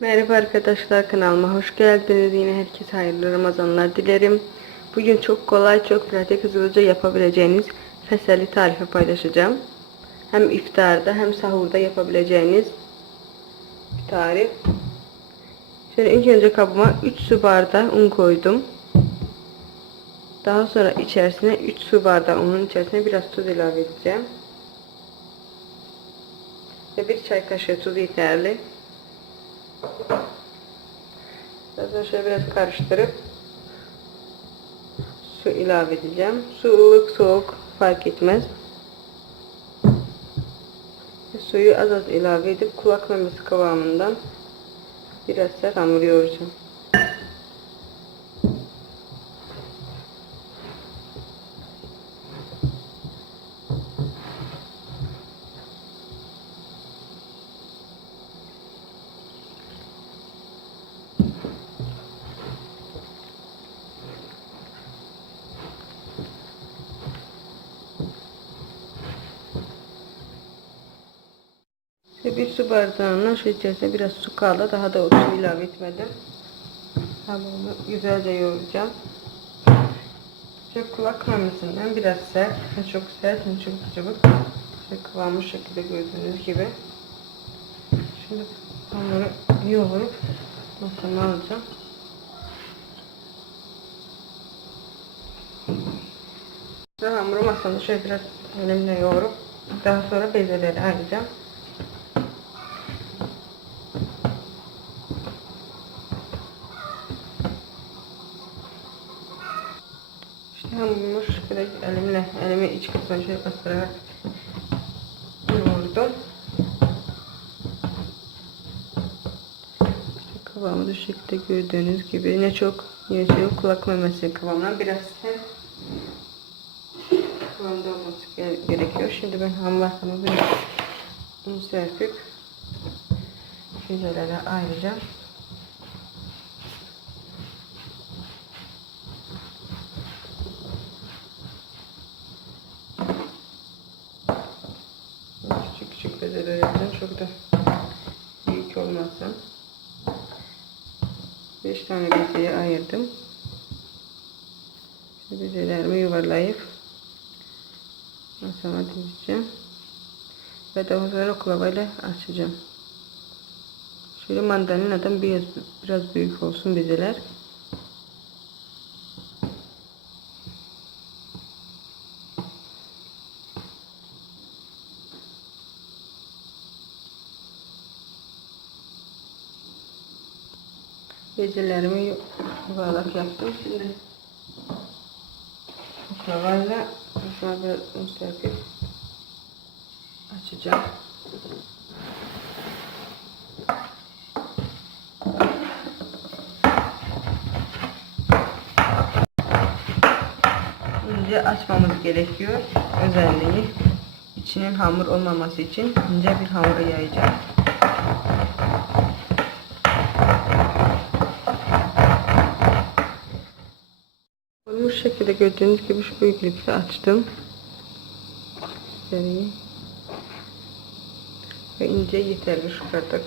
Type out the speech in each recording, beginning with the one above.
Merhaba arkadaşlar, kanalıma hoş geldiniz. Yine herkese hayırlı Ramazanlar dilerim. Bugün çok kolay, çok pratik, hızlıca yapabileceğiniz fesleğenli tarifi paylaşacağım. Hem iftarda hem sahurda yapabileceğiniz bir tarif. Şöyle ilk önce kabıma 3 su bardağı un koydum. Daha sonra içerisine 3 su bardağı unun içerisine biraz tuz ilave edeceğim. Ve 1 çay kaşığı tuz yeterli. Daha sonra şöyle biraz karıştırıp su ilave edeceğim. Su ılık soğuk fark etmez. Suyu az az ilave edip kulak memesi kıvamından biraz sert hamur yoğuracağım. Bir su bardağından şu içerisine biraz su kaldı. Daha da o su ilave etmedim. Hamurumu güzelce yoğuracağım. Şöyle kulak memesinden biraz sert, ne çok sert, ne çok cıvık. Şöyle kıvamı şekilde gördüğünüz gibi. Şimdi hamuru yoğurup masama alacağım. Ve hamuru masamda şöyle biraz elimle yoğurup daha sonra bezeleri ayıracağım. İşte hamurumu şöyle elimi iç kısmına şöyle bastırarak yoğurdum. İşte kıvamı da şu şekilde gördüğünüz gibi ne çok ne çok kulak memesi kıvamına biraz sert kıvamda olması gerekiyor. Şimdi ben hamurlarımı biraz un serpip bezelere ayıracağım. Küçük küçük bezeler yapacağım. Çok da büyük olmasın. 5 tane bezeyi ayırdım. Şimdi bezelerimi yuvarlayıp masama dizeceğim. Ve daha sonra oklavayla açacağım. Şöyle mandalinadan biraz büyük olsun bezeler. Bezelerimi yuvarlak yaptım. Şimdi oklavayla biraz un serpip açacağım. İnce açmamız gerekiyor. Özelliği içinin hamur olmaması için ince bir hamura yayacağım. Bu şekilde gördüğünüz gibi şu büyüklükte açtım. Göstereyim. Ve ince yeterli şu kadar.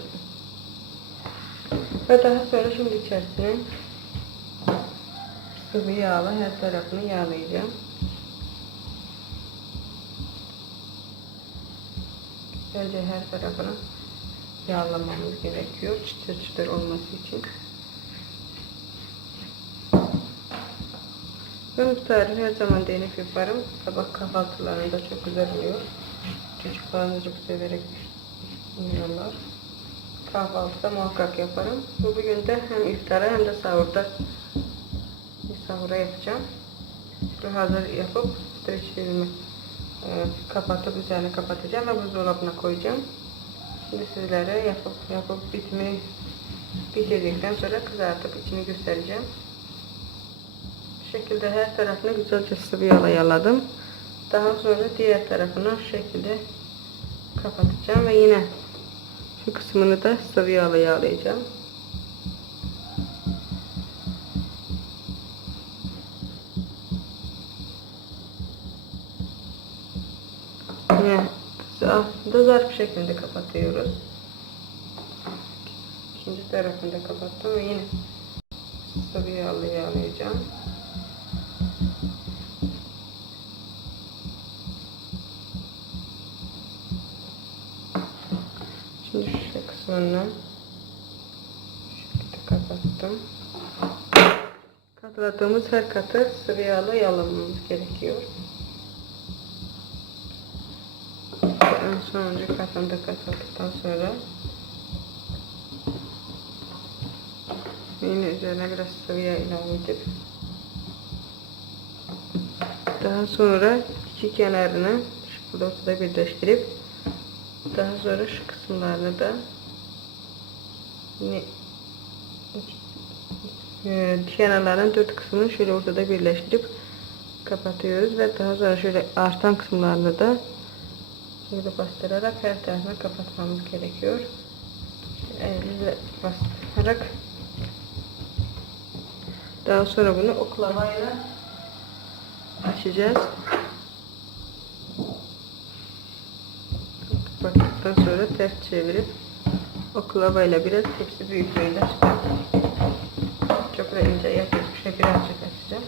Ve daha sonra şimdi içerisine sıvı yağla her tarafını yağlayacağım. Güzelce her tarafını yağlamamız gerekiyor çıtır çıtır olması için. Ben bu tarifi her zaman deneyip yaparım. Sabah kahvaltılarında çok güzel oluyor. Çocuklarım da çok severek yiyorlar. Kahvaltıda muhakkak yaparım. Bugün de hem iftara hem de sahura yapacağım. Şöyle hazır yapıp streçlerimi kapatıp üzerine kapatacağım ve buzdolabına koyacağım. Şimdi sizlere yapıp bitirdikten sonra kızartıp içini göstereceğim. Bu şekilde her tarafını güzelce sıvı yağla yağladım. Daha sonra diğer tarafını şu şekilde kapatacağım ve yine şu kısmını da sıvı yağla yağlayacağım. Yine aslında zarf şeklinde kapatıyoruz. ikinci tarafını da kapattım ve yine sıvı yağla yağlayacağım. Şimdi şu kısmını şöyle kapattım. Katladığımız her katı sıvı yağla yağlamamız gerekiyor. En sonuncu katını da katladıktan sonra yine üzerine biraz sıvı yağ ilave edip daha sonra iki kenarını şekilde ortada birleştirip daha sonra şu kısımlarını da yine kenarların dört kısmını şöyle ortada birleştirip kapatıyoruz ve daha sonra şöyle artan kısımlarını da şöyle bastırarak her tarafına kapatmamız gerekiyor. Elle bastırarak daha sonra bunu oklavayla açacağız. Baktıktan sonra ters çevirip oklavayla biraz tepsi büyüklüğünde açacağım. Çok da ince yapacak bir şey, birazcık açacağım.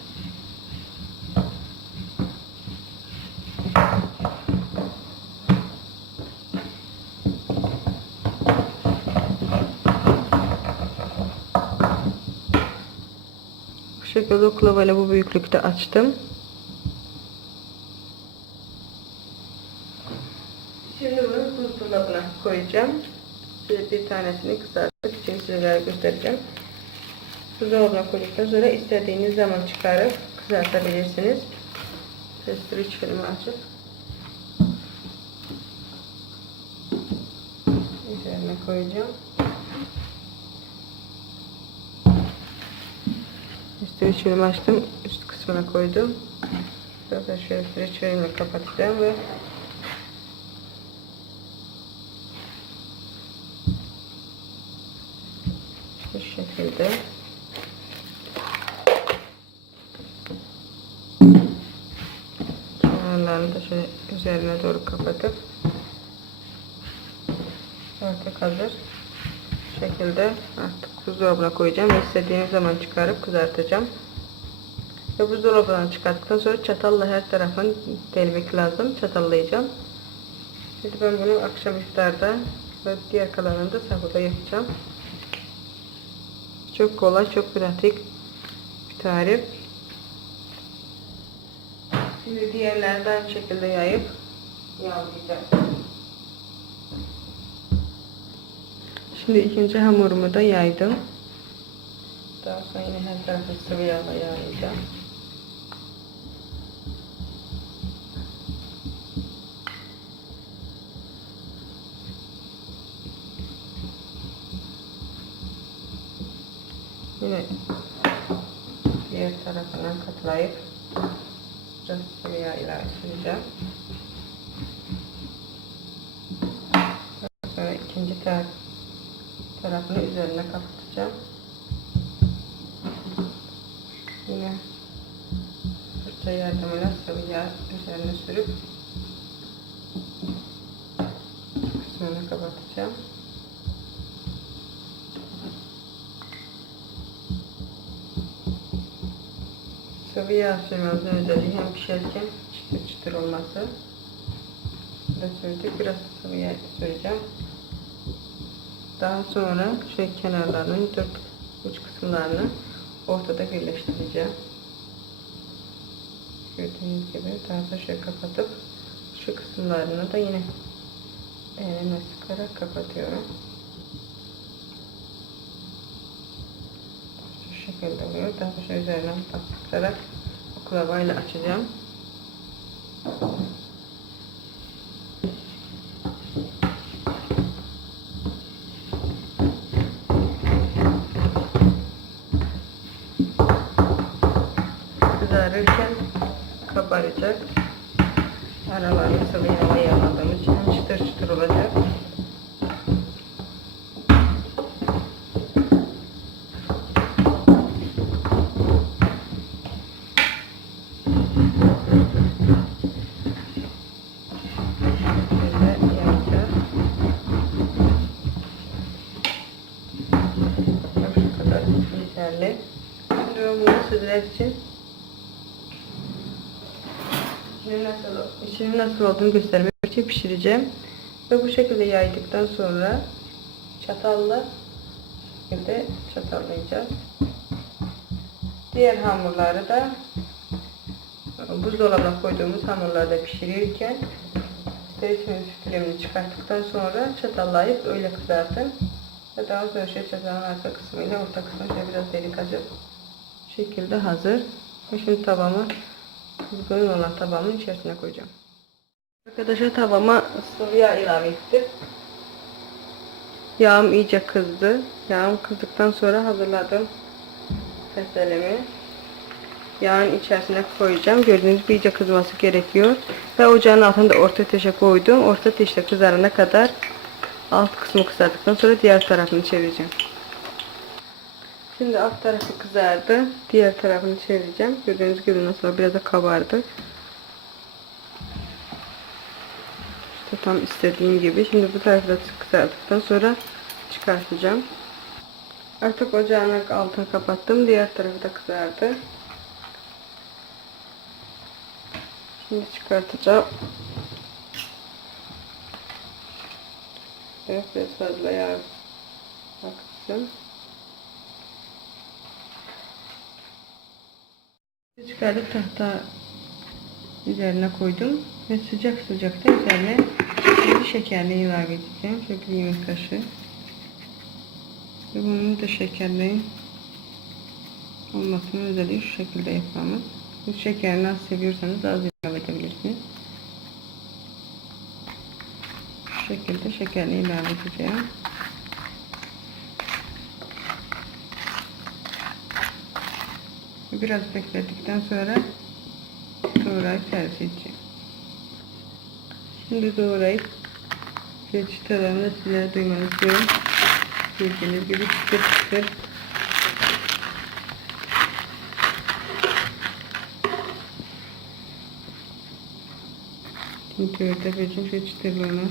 Bu şekilde oklavayla bu büyüklükte açtım. Şimdi bunu buzdolabına koyacağım. Bir tanesini kızartıp için sizlere göstereceğim. Buzdolabına koyduktan sonra istediğiniz zaman çıkarıp kızartabilirsiniz. Streçlerimi açıp üzerine koyacağım. Streçlerimi açtım, üst kısmına koydum. Zaten şöyle streçlerimle kapatacağım ve bu şekilde kenarlarını da şöyle üzerine doğru kapatıp artık hazır. Bu şekilde artık buzdolabına koyacağım ve istediğim zaman çıkarıp kızartacağım. Ve buzdolabından çıkarttıktan sonra çatalla her tarafını delmek lazım. Çatallayacağım. Şimdi ben bunu akşam iftarda ve diğer kalanını da sahurda yapacağım. Çok kolay, çok pratik bir tarif. Şimdi diğerlerini de aynı şekilde yayıp yağlayacağım. Şimdi ikinci hamurumu da yaydım. Daha sonra yine her tarafı sıvı yağla yağlayacağım. Yine diğer tarafından katlayıp biraz sıvı yağ ilave edeceğim. Daha sonra ikinci tarafını üzerine kapatacağım. Yine fırça yardımıyla sıvı yağ üzerine sürüp kısmını kapatacağım. Sıvı yağ sürmemizin özelliği hem pişerken çıtır çıtır olması. Burada sürdük. Biraz sıvı yağ süreceğim. Daha sonra şu kenarlarının dört uç kısımlarını ortada birleştireceğim. Gördüğünüz gibi daha sonra şöyle kapatıp şu kısımlarını da yine elimle sıkarak kapatıyorum. Şu şekilde oluyor. Daha sonra üzerinden bastırarak oklavayla açacağım. Kızarırken kabaracak. Aralarını sıvı yağla yağladığım için çıtır çıtır olacak. yeterli. Şimdi ben bunu sizler için içinin nasıl olduğunu göstermek için pişireceğim. Ve bu şekilde yaydıktan sonra çatalla çatallayacağız. Diğer hamurları da buzdolabına koyduğumuz hamurlarda pişirirken streçin filmini çıkarttıktan sonra çatallayıp öyle kızartın. Ve daha sonra çatalın arka kısmıyla orta kısmıyla biraz delik açıp bu şekilde hazır. Ve şimdi tavamı, kızgın olan tabağımın içerisine koyacağım. Arkadaşlar tavama sıvı yağ ilave ettim. Yağım iyice kızdı. Yağım kızdıktan sonra hazırladım keselemi. Yağın içerisine koyacağım. Gördüğünüz gibi iyice kızması gerekiyor. Ve ocağın altında orta ateşe koydum. Orta ateşte kızarana kadar alt kısmı kızardıktan sonra diğer tarafını çevireceğim. Şimdi alt tarafı kızardı. Diğer tarafını çevireceğim. Gördüğünüz gibi nasıl biraz da kabardı. İşte tam istediğim gibi. Şimdi bu tarafı da kızardıktan sonra çıkartacağım. Artık ocağın altını kapattım. Diğer tarafı da kızardı. Şimdi çıkartacağım. Evet, biraz fazla yağ aksın. Çıkardık, tahta üzerine koydum ve sıcak sıcakta üzerine şimdi şekerli ilave edeceğim. Şöyle yemek kaşığı. Ve bunun da şekerli olmasının özelliği şu şekilde yapmamız. Bu şekerini az seviyorsanız az ilave edebilirsiniz. Şu şekilde şekerli ilave edeceğim. Biraz bekledikten sonra doğrayıp servis edeceğim. Şimdi doğrayıp çıtalarını da sizlere duymanızı istiyorum. Gördüğünüz gibi çıtır çıtır. Şimdi dört yapacağım şu çıtırlığını.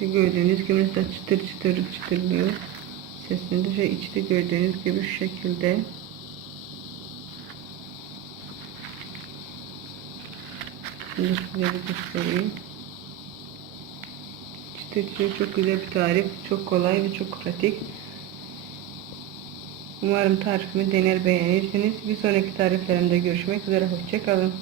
Gördüğünüz gibi mesela çıtır çıtır çıtırlıyor. Sesini de içte gördüğünüz gibi şu şekilde. Şimdi size bir göstereyim. Çıtır çıtır çok güzel bir tarif. Çok kolay ve çok pratik. Umarım tarifimi dener beğenirsiniz. Bir sonraki tariflerimde görüşmek üzere. Hoşça kalın.